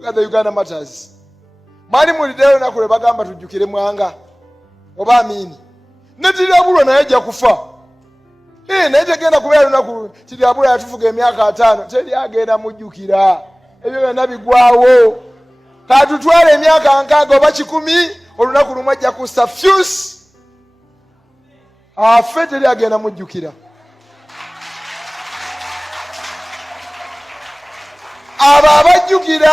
Look at the Uganda matters. Mali mulideo na kule bagamba tujukire mwanga. Oba amini. Netili abulo na yaja kufa. Naye tegenda kubeera lunaku tiri abulo yatufuga emyaka 5. Teri agenda mujjukira. Ebyo byonna bigwawo. Katutwala emyaka 6 oba 10 olunaku lumu ajja kussa fuse. Afe teri agenda mujjukira. Abo abajjukira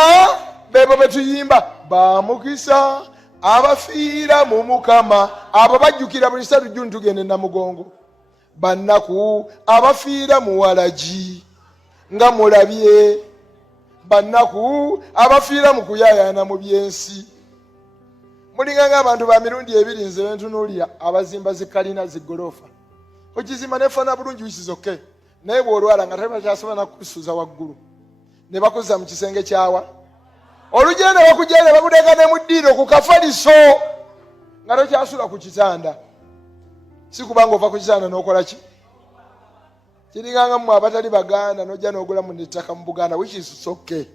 bebo betuyimba bamukisa abafiira mu Mukama. Abo bajjukira buli 3 June tugende na mugongo. Bannaku abafiira mu Walaji nga mulabye. Bannaku abafiira mu kuyayaana mu byensi. Mulinganga abantu ba mirundi 2 nze bentunuulira abazimba zikalina zigolofa. Okizimba nefana bulungi wisizoke. Naye bw'olwala nga tebakyasobola nakusuza waggulu. Ne bakuza mu kisenge kyawa. Olugenda bakujjana bakudeka ne mu ddiiro ku kafaliso. Nga tokyasula ku kitanda. Si kubanga ova ku kitanda n'okola ki? Kiringanga mu abatali Baganda n'ojja n'ogula mu nettaka mu Buganda, which is okay.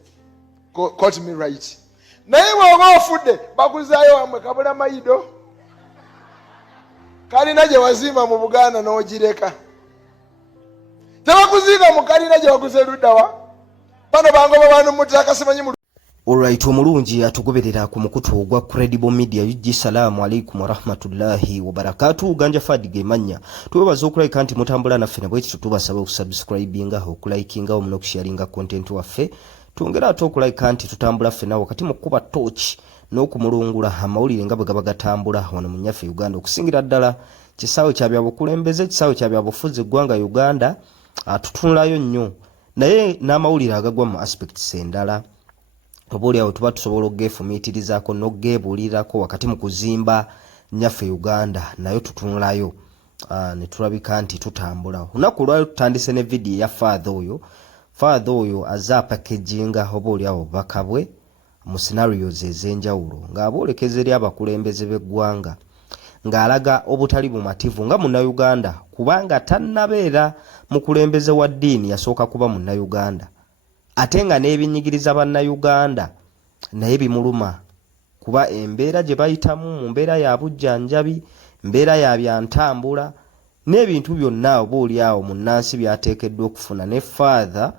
Quote me right. Naye bw'oba ofudde bakuzaayo wamwe kabula mayido. Kalina gye wazimba mu Buganda n'ogireka. Tebakuziika mu kalina gye wakuze luddawa. Bano bangoba bano mutaka simanyi mu. Alright, omulungi atugoberera ku mukutu ogwa Credible Media. Yuji salamu alaikum wa rahmatullahi wa barakatuh. Ganja Fadige manya. Tuwebaza okulike nti mutambula naffe nabwe kitubasaba okusubscribinga okulikinga omuno okusharinga content waffe. Tuongera ate okulike nti tutambula ffena wakati mu kuba torch n'okumulungula amawulire nga bwe gaba gatambula wano mu nyaffe Uganda. Okusingira ddala kisaawe kya byabukulembeze, kisaawe kya byabufuzi eggwanga Uganda tutunulayo nnyo. Naye n'amawulire agagwa mu aspects endala obuli awo tuba tusobola ogefumiitirizaako n'ogeebuulirako wakati mu kuzimba nyaffe Uganda nayo tutunulayo ne tulabika nti tutambula. Lunaku lwali tutandise ne vidiyo ya father oyo azza packaging obuli awo bakabwe mu scenarios ez'enjawulo ng'aboolekeza eri abakulembeze b'eggwanga ng'alaga obutali bumativu nga Munnayuganda kubanga tannabeera mukulembeze wa ddiini yasooka kuba Munnayuganda. Ate nga n'ebinyigiriza Bannayuganda naye bimuluma kuba embeera gye bayitamu mu mbeera ya bujjanjabi, mbeera ya byantambula n'ebintu byonna obooli awo mu nnansi byateekeddwa okufuna ne father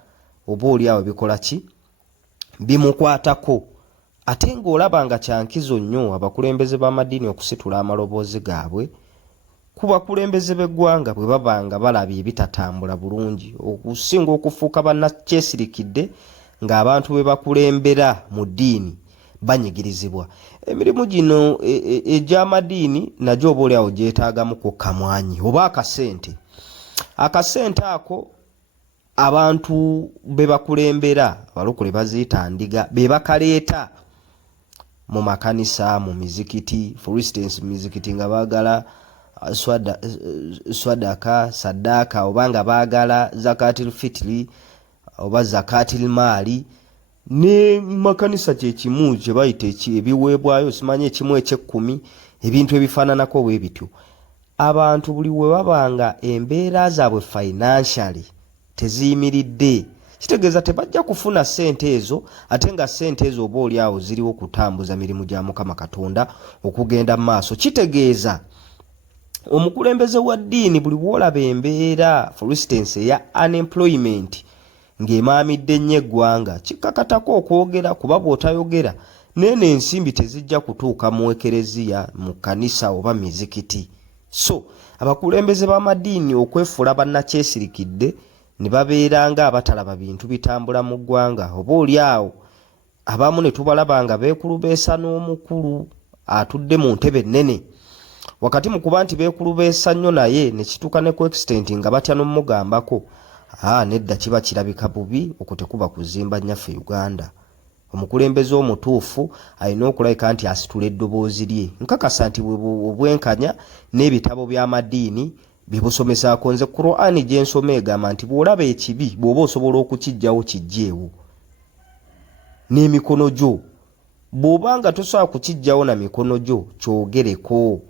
obooli awo bikola ki? Bimukwatako. Ate ng'olaba nga kyankizo nnyo abakulembeze b'amadiini okusitula amaloboozi gaabwe ku bakulembeze b'eggwanga bwe babanga balabye ebitatambula bulungi okusinga okufuuka bannakyesirikidde ng'abantu be bakulembera mu ddiini banyigirizibwa. Emirimu gino egy'amadiini nagyo obooli awo gyetaagamuko kamwanyi oba akasente. Akasente ako abantu be bakulembera abalokole baziyita ndiga be bakaleeta mu makanisa, mu mizikiti. For instance, mizikiti nga baagala swadaka, sadaka obanga baagala zakatil fitri oba zakatil maali ne makanisa kyekimu kye bayita ebiweebwayo simanyi ekimu eky'ekkumi ebintu ebifaananako bwe bityo. Abantu buli we babanga embeera zaabwe financially teziyimiridde kitegeeza tebajja kufuna ssente ezo ate nga ssente ezo oba oli awo ziriwo kutambuza mirimu gya Mukama Katonda okugenda mu maaso. Kitegeeza omukulembeze wa ddiini buli bw'olaba embeera for instance eya unemployment ng'emaamidde nnyo eggwanga kikkakatako okwogera kuba bw'otayogera neeno ensimbi tezijja kutuuka mu ekereziya mu kanisa oba mizikiti. So abakulembeze b'amadiini okwefuula bannakyesirikidde ne babeera nga abatalaba bintu bitambula mu ggwanga oba oli awo abamu ne tubalaba nga beekulubeesa n'omukulu atudde mu ntebe ennene wakati mu kuba nti beekulubeesa nnyo naye ne kituuka ne ku extent nga batya n'omugambako nedda kiba kirabika bubi okwo tekuba kuzimba nnyaffe Uganda. Omukulembeze omutuufu alina okulabika nti asitula eddoboozi lye. Nkakasa nti obwenkanya n'ebitabo by'amadiini bibusomesaako. Nze Qur'ani gye nsoma egamba nti bw'olaba ekibi bw'oba osobola okukijjawo kijjeewo n'emikono gyo. Bw'oba nga tosobola kukijjawo na mikono gyo kyogereko.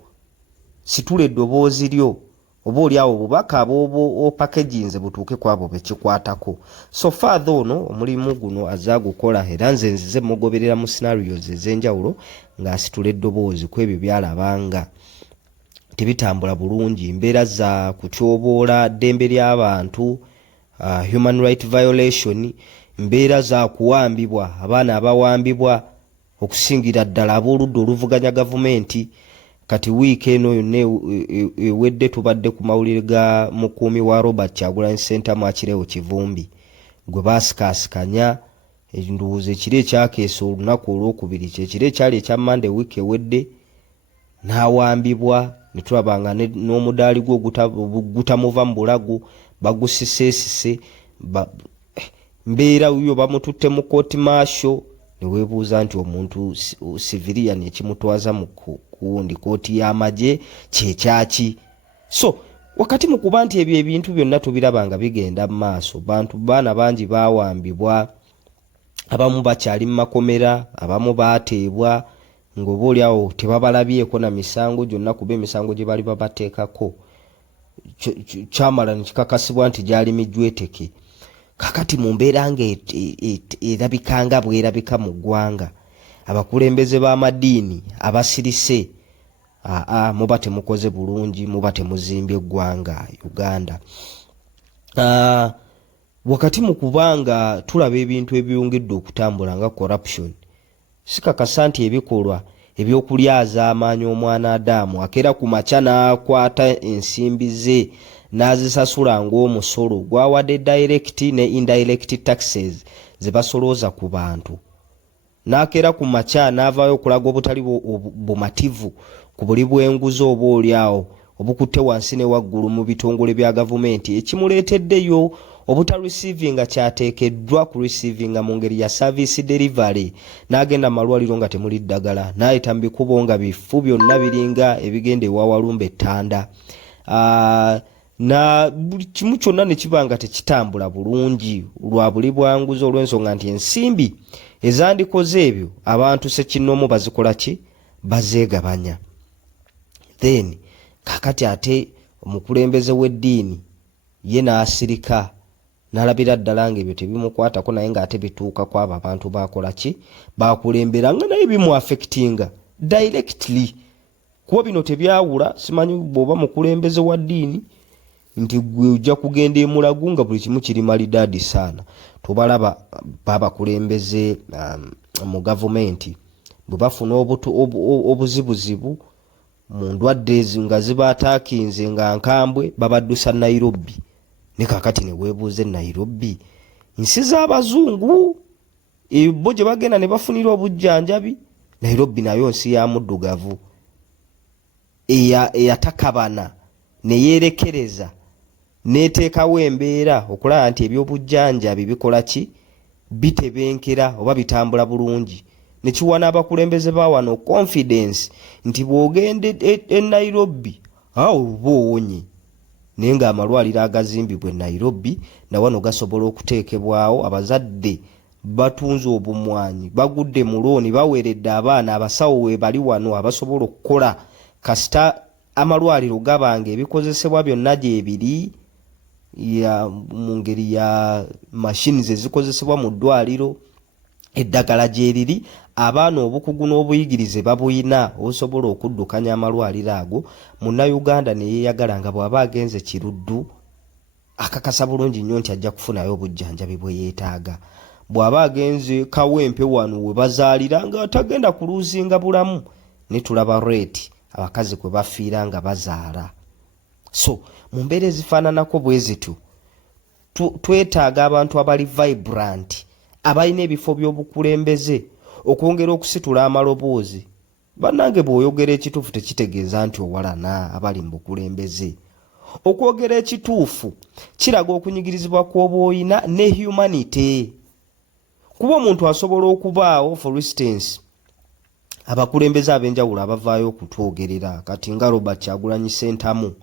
Situla eddoboozi lyo oba oli awo bubaka abo packaginze butuuke kwabo bekikwatako. So further ono omulimu guno azagukola era nze mugoberera mu scenarios ez'enjawulo ng'asitula eddoboozi ku ebyo byalabanga tebitambula bulungi, mbeera za kutyoboola ddembe ly'abantu, human right violation, mbeera za kuwambibwa, abaana abawambibwa okusingira ddala ab'oludda oluvuganya gavumenti. Kati wiiki eno yonna ewedde tubadde ku mawulire ga mukuumi wa Robert Kyagulanyi Ssentamu Akireewo Kivumbi gwe baasikaasikanya endowooza ekiro ekyakeesa olunaku olwokubiri kyekiro ekyali ekya Monday wiiki ewedde n'awambibwa ne tulabanga n'omudaali gwe gutamuva mu bulago bagusiseesise mbeera yo bamututte mu kooti maasho ne weebuuza nti omuntu civilian ekimutwaza mu kuwundi kooti y'amagye kyekyaki. So wakati mu kuba nti ebyo ebintu byonna tubirabanga bigenda mu maaso, baana bangi baawambibwa, abamu bakyali mu makomera, abamu baateebwa ng'oba oli awo tebabalabyeko na misango gyonna kuba emisango gye bali babateekako kyamala ne kikakasibwa nti gyali mijweteke. Kakati mu mbeera nga erabikanga bwerabika mu ggwanga, abakulembeze b'amadiini abasirise muba temukoze bulungi, muba temuzimbye eggwanga Uganda. Wakati mu kubanga tulaba ebintu ebyongedde okutambula nga corruption, sikakasa nti ebikolwa ebyokulyaza amaanyi omwana Adamu akeera ku makya n'akwata ensimbi ze n'azisasula ng'omusolo gwawadde direct ne indirect taxes ze basolooza ku bantu, n'akeera ku makya n'avaayo okulaga obutali bumativu ku buli bw'enguzi oba oliawo obukutte wansi ne waggulu mu bitongole bya gavumenti, ekimuleeteddeyo obutareceiving kyateekeddwa ku receiving mu ngeri ya service delivery, n'agenda malwaliro nga temuli ddagala, n'ayita mu bikubo nga bifu byonna biringa ebigenda ewa Walumbe Ttanda, na buli kimu kyonna ne kiba nga tekitambula bulungi lwa buli bwanguzi olw'ensonga nti ensimbi ezandikoze ebyo abantu sekinnoomu bazikola ki? Bazeegabanya. Then kakati ate omukulembeze w'eddiini ye n'asirika n'alabira ddala ng'ebyo tebimukwatako naye ng'ate bituuka kwabo abantu bakola ki? Bakulembera nga naye bimu affectinga directly. Kuba bino tebyawula, simanyi bw'oba mukulembeze wa ddiini nti gwe ojja kugenda emulagu nga buli kimu kiri malidaadi saana. Tubalaba babakulembeze mu gavumenti bwe bafuna obuzibuzibu mu ndwadde nga zibaataakinze nga nkambwe babaddusa Nairobi. Ne kakati ne weebuuze Nairobi nsi z'abazungu, bo gye bagenda ne bafunira obujjanjabi. Nairobi nayo nsi ya muddugavu eyatakabana ne yeerekereza neteekawo embeera okulaba nti ebyobujjanjabi bikola ki? Bitebenkera oba bitambula bulungi. Ne kiwa n'abakulembeze ba wano confidence nti bw'ogenda e Nairobi awo boowonye, naye ng'amalwaliro agazimbibwa e Nairobi na wano gasobola okuteekebwawo. Abazadde batunze obumwanyi, bagudde mu looni, baweeredde abaana, abasawo we bali wano abasobola okukola kasita amalwaliro gabanga ebikozesebwa byonna gye biri mu ngeri ya machines ezikozesebwa mu ddwaliro, eddagala gye liri, abaana obukugu n'obuyigirize babuyina obusobola okuddukanya amalwaliro ago. Munnayuganda ne yeeyagala nga bw'aba agenze Kiruddu akakasa bulungi nnyo nti ajja kufunayo obujjanjabi bwe yeetaaga. Bw'aba agenze Kawempe wano we bazaalira nga tagenda kuluuzinga bulamu, ne tulaba rate abakazi kwe bafiira nga bazaala. So mu mbeera ezifaananako bwe zityo twetaaga abantu abali vibrant, abalina ebifo by'obukulembeze okwongera okusitula amaloboozi. Bannange bw'oyogera ekituufu tekitegeeza nti owalana abali mu bukulembeze. Okwogera ekituufu kiraga okunyigirizibwa kw'oba oyina ne humanity. Kuba omuntu asobola okubaawo, for instance, abakulembeze ab'enjawulo abavaayo okutwogerera kati nga Robert Kyagulanyi Ssentamu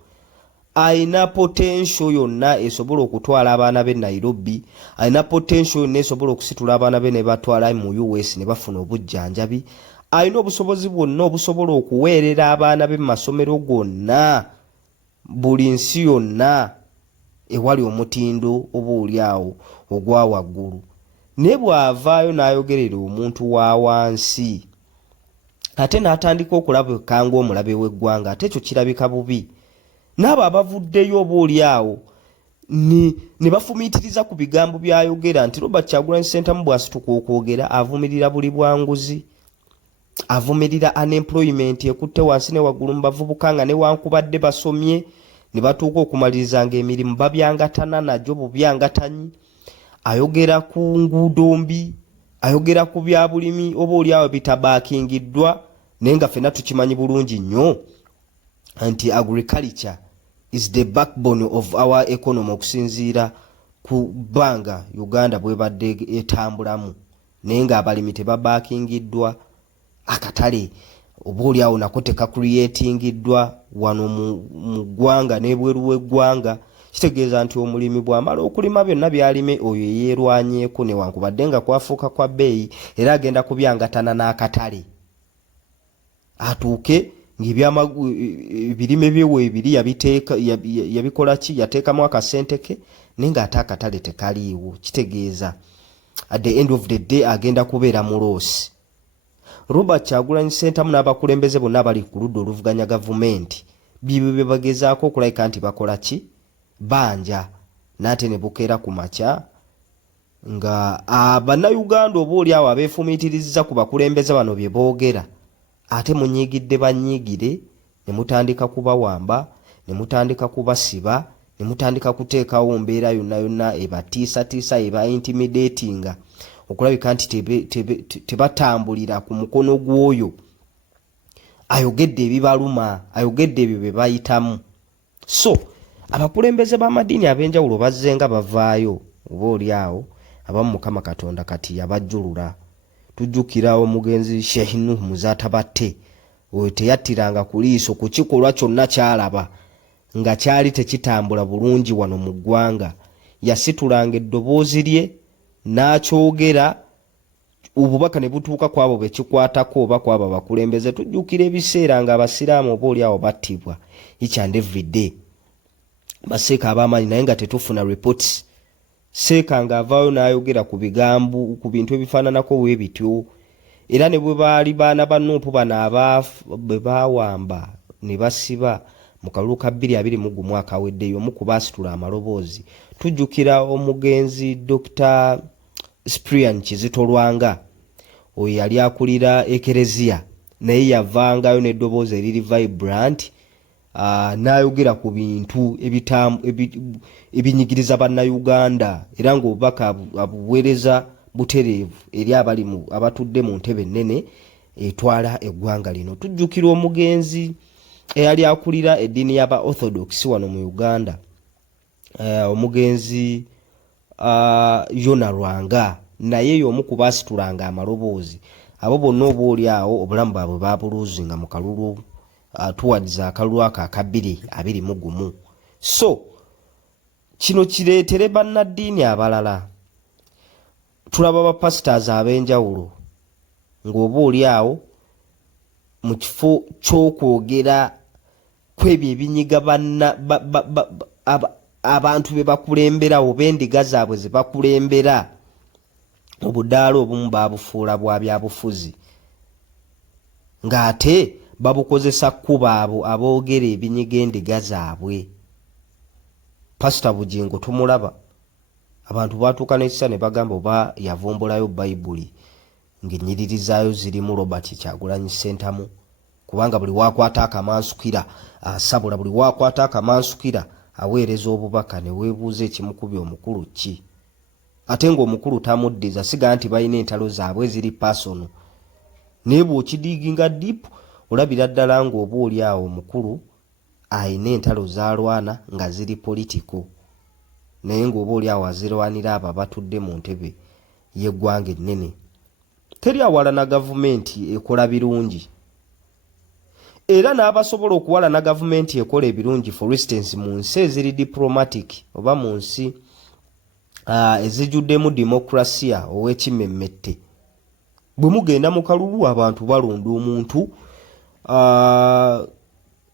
ayina potential yonna esobola okutwala abaana b'e Nairobi, ayina potential yonna esobola okusitula abaana be ne batwala mu US ne bafuna obujjanjabi, ayina obusobozi bwonna obusobola okuweerera abaana be mu masomero gonna buli nsi yonna ewali omutindo obuulyawo ogwa waggulu ne bw'avaayo n'ayogerera omuntu wa wansi ate n'atandika okulabika ng'omulabe w'eggwanga ate ekyo kirabika bubi n'abo abavuddeyo obuulyawo ne bafumiitiriza ku bigambo by'ayogera nti Robert Kyagulanyi Ssentamu bw'asituka okwogera avumirira buli bwanguzi avumirira unemployment ekutte wansi ne waggulu mu bavubuka nga newankubadde basomye ne batuuka okumaliriza ng'emirimu babyangatana nagyo bubyangatanyi ayogera ku nguudo mbi ayogera ku bya bulimi obuulyawo bitabaakingiddwa naye nga ffenna tukimanyi bulungi nnyo nti agriculture is the backbone of our economy okusinziira ku bbanga Uganda bwebadde etambulamu naye ng'abalimi tebabaakingiddwa akatale obuulyawo nako tekakuriyetingiddwa wano mu ggwanga n'ebweru w'eggwanga kitegeeza nti omulimi bw'amala okulima byonna byalime oyo yeerwanyeeko newankubadde nga kwafuuka kwa bbeeyi era agenda kubyangatana n'akatale atuuke ng'ebirime bye weebiri yabikola ki yateekamu akasente ke naye ng'ate akatale tekaliiwo kitegeeza at the end of the day agenda kubeera muloosi Robert Kyagulanyi Ssentamu n'abakulembeze bonna abali ku ludda oluvuganya gavumenti bibyo bye bagezaako okulayika nti bakola ki banja n'ate ne bukeera ku makya nga bannayuganda obuulyawo abeefumiitiriza ku bakulembeze bano bye boogera ate munyiigidde banyiigire ne mutandika kubawamba ne mutandika kubasiba ne mutandika kuteekawo mbeera yonna yonna ebatiisatiisa eba intimidatinga okulabika nti tebatambulira ku mukono gw'oyo ayogedde ebibaluma ayogedde ebyo bye bayitamu so abakulembeze b'amadiini ab'enjawulo bazze nga bavaayo obaolyawo abamu Mukama Katonda kati yabajjulula tujjukira omugenzi Sheikh Nuh Muzatabatte oyo teyattiranga ku liiso ku kikolwa kyonna kyalaba nga kyali tekitambula bulungi wano mu ggwanga yasitulanga eddoboozi lye n'akyogera obubaka ne butuuka ku abo bekikwatako oba ku abo abakulembeze tujjukira ebiseera nga abasiraamu obaolyawo battibwa each and every day baseeka ab'amaanyi naye nga tetufuna reports seeka ng'avaayo n'ayogera ku bigambo ku bintu ebifaananako bwe bityo era ne bwe baali baana ba Nuupu bano bwe baawamba ne basiba mu kalulu ka 2021 mwaka aweddeyo omu ku baasitula amaloboozi tujjukira omugenzi Dr. Cyprian Kizito Lwanga oyo yali akulira ekereziya naye yavangayo n'eddoboozi eriri vibrant n'ayogera ku bintu ebinyigiriza bannayuganda era ng'obubaka abuweereza butereevu eri abatudde mu ntebe ennene etwala eggwanga lino tujjukira omugenzi eyali akulira eddiini y'aba Orthodox wano mu Uganda omugenzi Yona Lwanga naye y'omu ku baasitulanga amaloboozi abo bonna obaolyawo obulamu bwabwe babuluzinga mu kalulu towards akalulu ako aka 2021 so kino kireetere bannaddiini abalala tulaba bapasitors ab'enjawulo ng'obaolyawo mu kifo ky'okwogera kwebyo ebinyiga abantu be bakulembera oba endiga zaabwe ze bakulembera obudaala obumu baabufuula bwa byabufuzi ng'ate babukozesa kkuba abo aboogera ebinyiga endiga zaabwe Pastor Bugingo tumulaba abantu batuuka n'ekisa ne bagamba oba yavumbulayo Bayibuli ng'ennyiririzaayo zirimu Robert Kyagulanyi Ssentamu kubanga buli waakwata akamansukira asabula buli waakwata akamansukira aweereza obubaka ne weebuuza ekimukubya omukulu ki ate ng'omukulu tamuddiza siga nti balina entalo zaabwe ziri pasono naye bw'okidiiginga dipu olabira ddala ng'obaolyawo omukulu ayina entalo zalwana nga ziri politiko naye ng'obaolyawo azirwanira abo abatudde mu ntebe y'eggwanga ennene teri awalana gavumenti ekola birungi era n'abasobola okuwalana gavumenti ekola ebirungi for instance mu nsi eziri diplomatic oba mu nsi ezijjuddemu demokrasiya ow'ekimmemmette bwe mugenda mu kalulu abantu balonda omuntu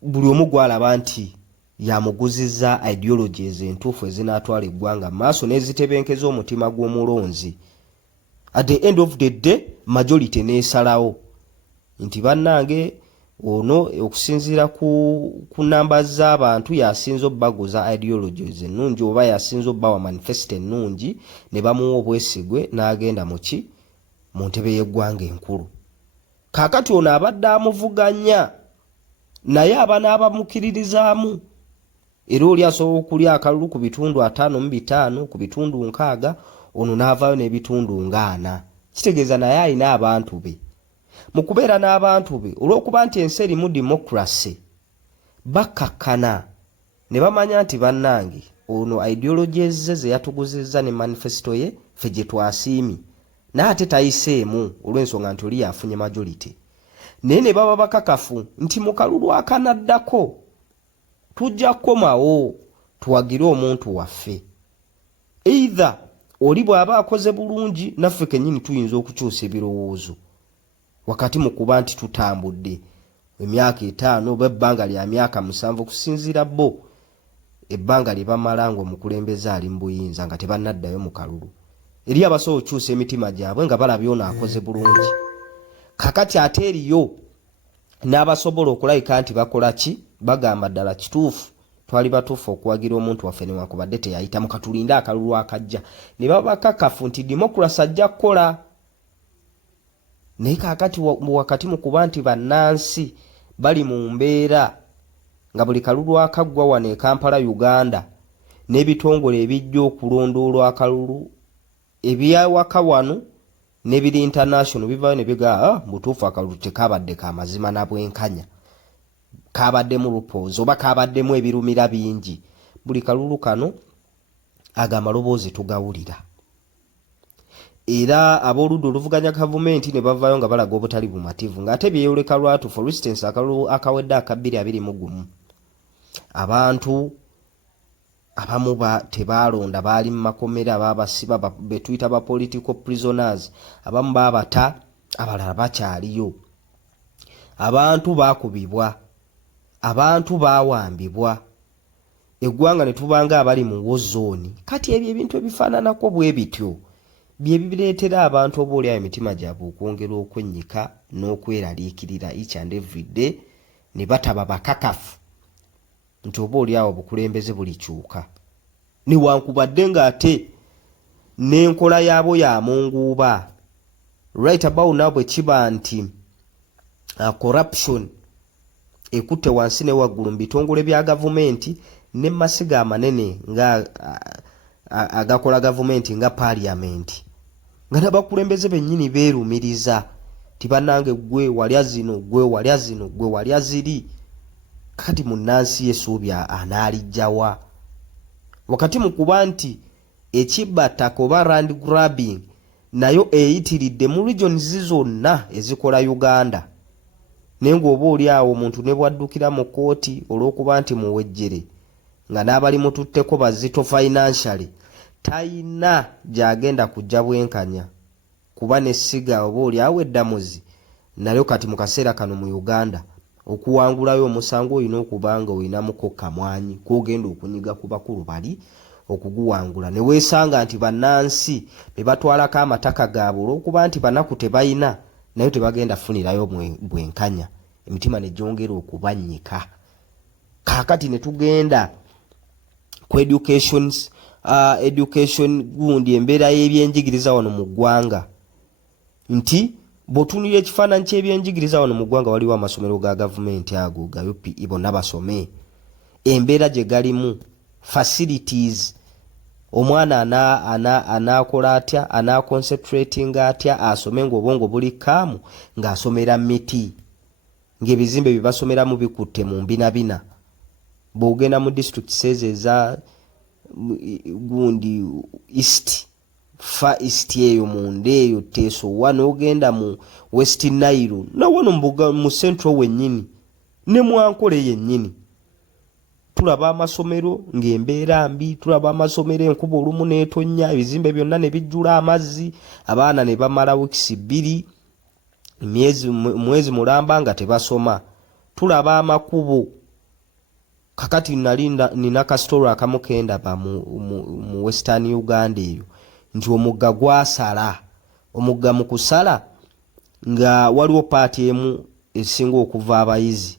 buli omu gwalaba nti yamuguziza ideologies entuufu ezinaatwala eggwanga maaso n'ezitebenkeza omutima gw'omulonzi. At the end of the day majority neesalawo nti bannange ono okusinziira ku namba z'abantu yasinza obbaguza ideologies ennungi oba yasinza obbawa manifesto ennungi ne bamuwa obwesigwe n'agenda mu ntebe y'eggwanga enkulu. Kaakati ono abadde amuvuganya naye abanaabamukiririzaamu era oli asobola okulya akalulu ku bitundu 5 ku bitundu 6 ono n'avaayo n'ebitundu 4. Kitegeeza naye alina abantu be. Mu kubeera n'abantu be olw'okuba nti ensi erimu democracy bakakkana ne bamanya nti bannange ono ideologies ze yatuguzizza ne manifesto ye ffe gye twasiimi naye ate tayiseemu olw'ensonga nti oli yafunye majority. Naye ne baba bakakafu nti mu kalulu akanaddako tujja kukomawo tuwagire omuntu waffe. Either oli bw'aba akoze bulungi naffe kennyini tuyinza okukyusa ebirowoozo wakati mu kuba nti tutambudde emyaka 5 oba ebbanga lya myaka 7 kusinziira bo ebbanga lye bamala ng'omukulembeze ali mu buyinza nga tebannaddayo mu kalulu. Eri abasobola okukyusa emitima gyabwe nga balabye ono akoze bulungi. Kakati ate eriyo n'abasobola okulayika nti bakola ki bagamba ddala kituufu twali batuufu okuwagira omuntu waffe newankubadde teyayita mu katulinde akalulu akajja. Ne baba bakakafu nti democracy ajja kukola. Naye kaakati wakati mu kuba nti bannansi bali mu mbeera nga buli kalulu akaggwa wano e Kampala Uganda n'ebitongole ebijja okulondoolwa akalulu ebyawaka wano n'ebiri international bivaayo ne bigaa mutuufu akalulu tekabadde ka mazima na bwenkanya, kabaddemu lupoozi oba kabaddemu ebirumira bingi. Buli kalulu kano amaloboozi tugawulira. Era ab'oludda oluvuganya gavumenti ne bavaayo nga balaga obutali bumativu ng'ate byeyoleka lwatu. For instance akalulu akawedde aka 2021 abantu abamu tebalonda baali mu makomera babasiba betuyita ba political prisoners, abamu babata abalala bakyaliyo. Abantu bakubibwa, abantu bawambibwa, eggwanga ne tubanga abali mu war zone. Kati ebyo ebintu ebifaananako bwe bityo bye bireetera abantu oboolyawo emitima gyabwe okwongera okwennyika n'okweraliikirira each and every day ne bataba bakakafu nti oboolyawo obukulembeze bulikyuka. Newankubadde ng'ate n'enkola yaabo ya munguuba right about now bwe kiba nti corruption ekutte wansi ne waggulu mu bitongole bya gavumenti ne masiga amanene nga agakola gavumenti nga parliament nga n'abakulembeze bennyini beerumiriza tibannange gwe walya zino gwe walya zino gwe walya ziri. Kati munnansi y'essuubi anaalijjawa wakati mu kuba nti ekibbata oba land grabbing nayo eyitiridde mu regions zonna ezikola Uganda. Naye ng'oba oli awo omuntu ne bwaddukira mu kooti olw'okuba nti muwejjere nga n'abali mututteko bazito financially tayina gy'agenda kujja bwenkanya kuba n'essiga oba oli awo eddamuzi nayo kati mu kaseera kano mu Uganda okuwangulayo omusango olina okuba nga olinamuko kamwanyi kw'ogenda okunyiga ku bakulu bali okuguwangula ne weesanga nti bannansi be batwalako amataka gaabwe olw'okuba nti banaku tebayina nayo tebagenda funirayo bwenkanya, emitima ne gyongera okubannyika. Kaakati ne tugenda ku education gundi embeera y'ebyenjigiriza wano mu ggwanga nti bw'otunulira ekifaananyi ky'ebyenjigiriza wano mu ggwanga waliwo amasomero ga gavumenti ago ga UPE bonna basome embeera gye galimu facilities omwana anaakola atya anaaconcentratinga atya asome ng'obwongo buli kaamu ng'asomera miti ng'ebizimbe bye basomeramu bikutte mu mbinabina. Bw'ogenda mu districts ezo eza gundi east fa east eyo munda eyo Teso wano ogenda mu West Nile nawano mu central wennyini ne Mwankole yennyini tulaba amasomero ng'embeera mbi, tulaba amasomero enkuba olumu n'etonnya, ebizimbe byonna ne bijjula amazzi, abaana ne bamala wiikisi 2 mwezi mulamba nga tebasoma. Tulaba amakubo kakati nina kastora akamukenda pa mu Western Uganda eyo nti omugga gwasala omugga mu kusala nga waliwo paati emu esinga okuva abayizi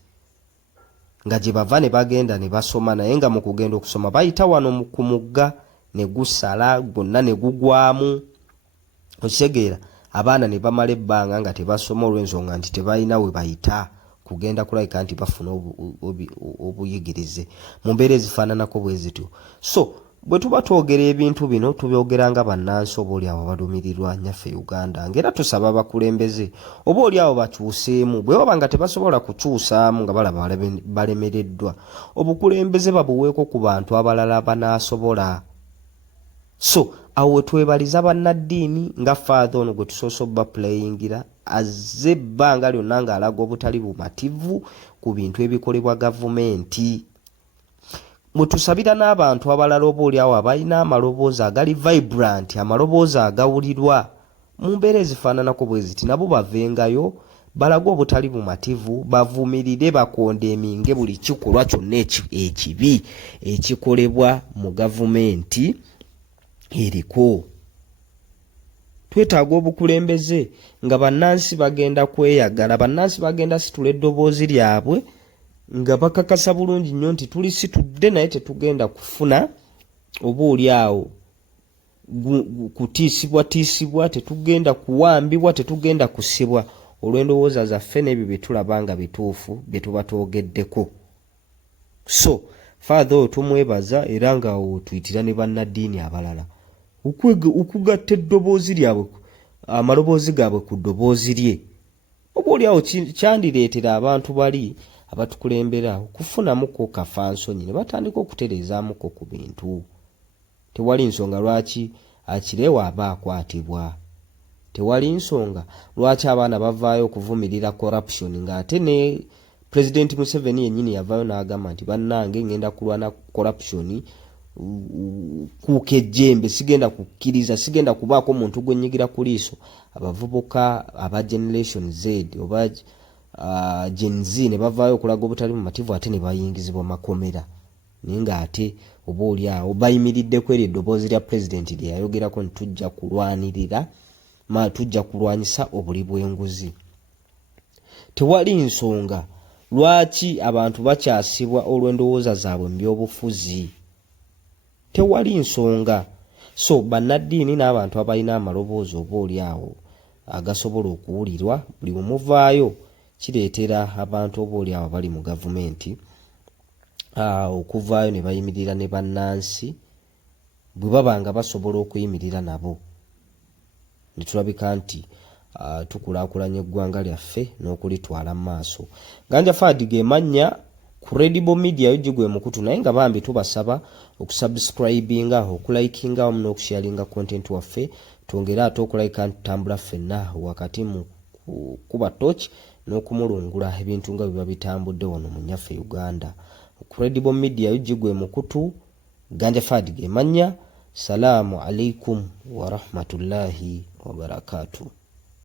nga gye bava ne bagenda ne basoma naye nga mu kugenda okusoma bayita wano ku mugga ne gusala gwonna ne gugwamu okitegeera abaana ne bamala ebbanga nga tebasoma olw'ensonga nti tebalina we bayita kugenda kulabika nti bafuna obuyigirize mu mbeera ezifaananako bwe zityo. So bwe tuba twogera ebintu bino tubyogera nga bannansi oba oli abo balumirirwa nnyaffe Uganda ng'era tusaba abakulembeze oba oli abo bakyuseemu bwe baba nga tebasobola kukyusaamu nga balaba balemereddwa obukulembeze babuweeko ku bantu abalala banaasobola. So awo wetwebaliza bannaddiini nga Father ono gwe tusoose obba pulayingira azze ebbanga lyonna ng'alaga obutali bumativu ku bintu ebikolebwa gavumenti. Mwe tusabira n'abantu abalala oba oli awo abalina amaloboozi agali vibrant amaloboozi agawulirwa mu mbeera ezifaananako bwe ziti nabo bavengayo balage obutali bumativu bavumirire bakondeeminge buli kikolwa kyonna ekibi ekikolebwa mu gavumenti eriko. Twetaaga obukulembeze nga bannansi bagenda kweyagala bannansi bagenda situla eddoboozi lyabwe nga bakakasa bulungi nnyo nti tuli situdde naye tetugenda kufuna oba oli awo kutiisibwa tetugenda kuwambibwa tetugenda kusibwa olw'endowooza zaffe n'ebyo bye tulaba nga bituufu bye tuba twogeddeko. So Father oyo tumwebaza era nga otuyitira ne bannaddiini abalala okugatta eddoboozi lyabwe amaloboozi gaabwe ku ddoboozi lye oba oli awo kyandireetera abantu bali abatukulembera okufunamuko kafansonyi ne batandika okutereezaamuko ku bintu. Tewali nsonga lwaki akireewa aba akwatibwa. Tewali nsonga lwaki abaana bavaayo okuvumirira corruption ng'ate ne President Museveni yennyini yavaayo n'agamba nti bannange ngenda kulwana corruption kuuka ejjembe sigenda kukkiriza sigenda kubaako muntu gwenyigira ku liiso. Abavubuka aba Generation Z oba Gen Z ne bavaayo okulaga obutali bumativu ate ne bayingizibwa makomera naye ng'ate oba oli awo bayimiridde ku eryo eddoboozi lya pulezidenti lye yayogerako nti tujja kulwanyisa obuli bw'enguzi. Tewali nsonga lwaki abantu bakyasibwa olw'endowooza zaabwe mu by'obufuzi. Tewali nsonga. So bannaddiini n'abantu abalina amaloboozi oba oli awo agasobola okuwulirwa buli mumuvaayo kireetera abantu oba oli awo bali mu gavumenti okuvaayo ne bayimirira ne bannansi bwe baba nga basobola okuyimirira nabo ne tulabika nti tukulaakulanya eggwanga lyaffe n'okulitwala mu maaso. Ganja Fadi ge mannya Credible Media yujji gwe mukutu naye nga bambi tubasaba okusubscribinga okulayikinga wamu n'okusharinga content waffe twongere ate okulayika ntutambula ffenna wakati mu kuba torch n'okumulungula ebintu nga biba bitambudde wano mu nnyaffe Uganda. Credible Media yujji gwe mukutu Ganja Fadi ge mannya. Salaamu alaikum wa rahmatullahi wa barakatuh.